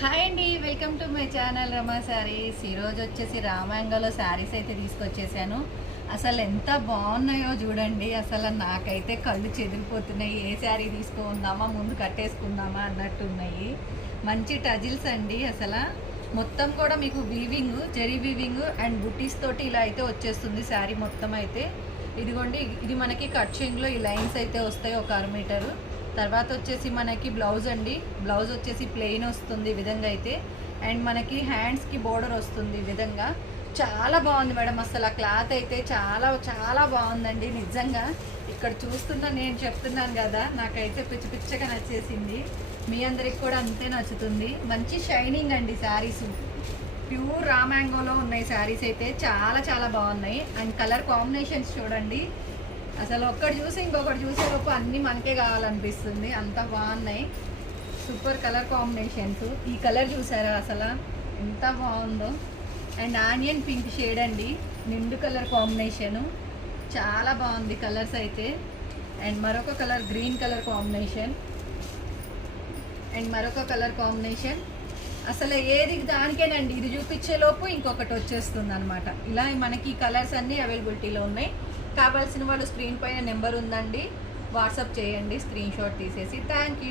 Hi అండి, welcome to my channel రమా శారీస్. ఈరోజు వచ్చేసి రామాంగలో శారీస్ అయితే తీసుకొచ్చేసాను. అసలు ఎంత బాగున్నాయో చూడండి. అసలు నాకైతే కళ్ళు చెదిరిపోతున్నాయి. ఏ శారీ తీసుకుందామా, ముందు కట్టేసుకుందామా అన్నట్టున్నాయి. మంచి టజిల్స్ అండి. అసలు మొత్తం కూడా మీకు వీవింగ్, జెరీ వీవింగ్ అండ్ బుటీస్ తోటి ఇలా అయితే వచ్చేస్తుంది శారీ మొత్తం అయితే. ఇదిగోండి, ఇది మనకి కట్ చెంగ్లో ఈ లైన్స్ అయితే వస్తాయి ఒక 1/2 మీటరు. తర్వాత వచ్చేసి మనకి బ్లౌజ్ అండి. బ్లౌజ్ వచ్చేసి ప్లెయిన్ వస్తుంది ఈ విధంగా అయితే. అండ్ మనకి హ్యాండ్స్కి బోర్డర్ వస్తుంది ఈ విధంగా. చాలా బాగుంది మేడం. అసలు ఆ క్లాత్ అయితే చాలా చాలా బాగుందండి నిజంగా. ఇక్కడ చూస్తున్నా, నేను చెప్తున్నాను కదా, నాకైతే పిచ్చి పిచ్చగా నచ్చేసింది. మీ అందరికి కూడా అంతే నచ్చుతుంది. మంచి షైనింగ్ అండి శారీస్. ప్యూర్ రా మ్యాంగోలో ఉన్నాయి శారీస్ అయితే. చాలా చాలా బాగున్నాయి. అండ్ కలర్ కాంబినేషన్స్ చూడండి. అసలు ఒక్కటి చూసి ఇంకొకటి చూసేలోపు అన్నీ మనకే కావాలనిపిస్తుంది, అంత బాగున్నాయి. Super colour combinations. ఈ కలర్ చూసారా అసలు ఎంత బాగుందో. అండ్ ఆనియన్ పింక్ షేడ్ అండి, నిండు కలర్ కాంబినేషను. చాలా బాగుంది కలర్స్ అయితే. అండ్ మరొక colour green colour combination. And మరొక కలర్ కాంబినేషన్. అసలు ఏది దానికేనండి, ఇది చూపించేలోపు ఇంకొకటి వచ్చేస్తుంది అనమాట. ఇలా మనకి కలర్స్ అన్నీ అవైలబిలిటీలో ఉన్నాయి. కావాల్సిన వాళ్ళు స్క్రీన్ పైన నెంబర్ ఉందండి, వాట్సాప్ చేయండి స్క్రీన్ షాట్ తీసేసి. Thank you.